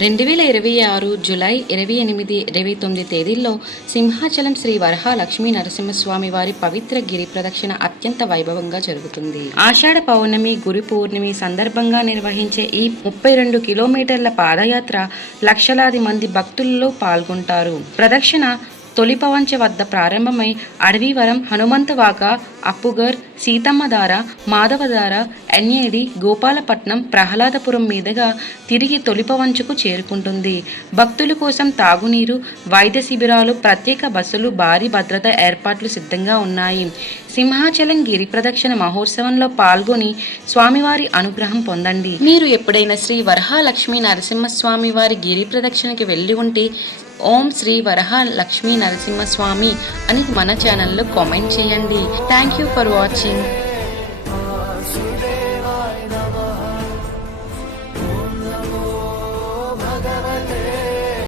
2026 July 28, 29 తేదీల్లో సింహాచలం శ్రీ వరహాలక్ష్మీ నరసింహస్వామి వారి పవిత్ర గిరి ప్రదక్షిణ అత్యంత వైభవంగా జరుగుతుంది. ఆషాఢ పౌర్ణమి, గురు పూర్ణిమి సందర్భంగా నిర్వహించే ఈ 32 కిలోమీటర్ల పాదయాత్ర లక్షలాది మంది భక్తులలో పాల్గొంటారు. ప్రదక్షిణ తొలిపవంచ వద్ద ప్రారంభమై అడవివరం, హనుమంతవాక, అప్పుగర్, సీతమ్మధార, మాధవధార, ఎన్ఏడి, గోపాలపట్నం, ప్రహ్లాదపురం మీదుగా తిరిగి తొలిపవంచుకు చేరుకుంటుంది. భక్తుల కోసం తాగునీరు, వైద్య శిబిరాలు, ప్రత్యేక బస్సులు, భారీ భద్రతా ఏర్పాట్లు సిద్ధంగా ఉన్నాయి. సింహాచలం గిరి ప్రదక్షిణ మహోత్సవంలో పాల్గొని స్వామివారి అనుగ్రహం పొందండి. మీరు ఎప్పుడైనా శ్రీ వరహాలక్ష్మీ నరసింహస్వామి వారి గిరి ప్రదక్షిణకి వెళ్ళి ఉంటే ఓం శ్రీ వరహాలక్ష్మీ నరసింహస్వామి అని మన ఛానల్లో కామెంట్ చేయండి. Thank you for watching. భగవతే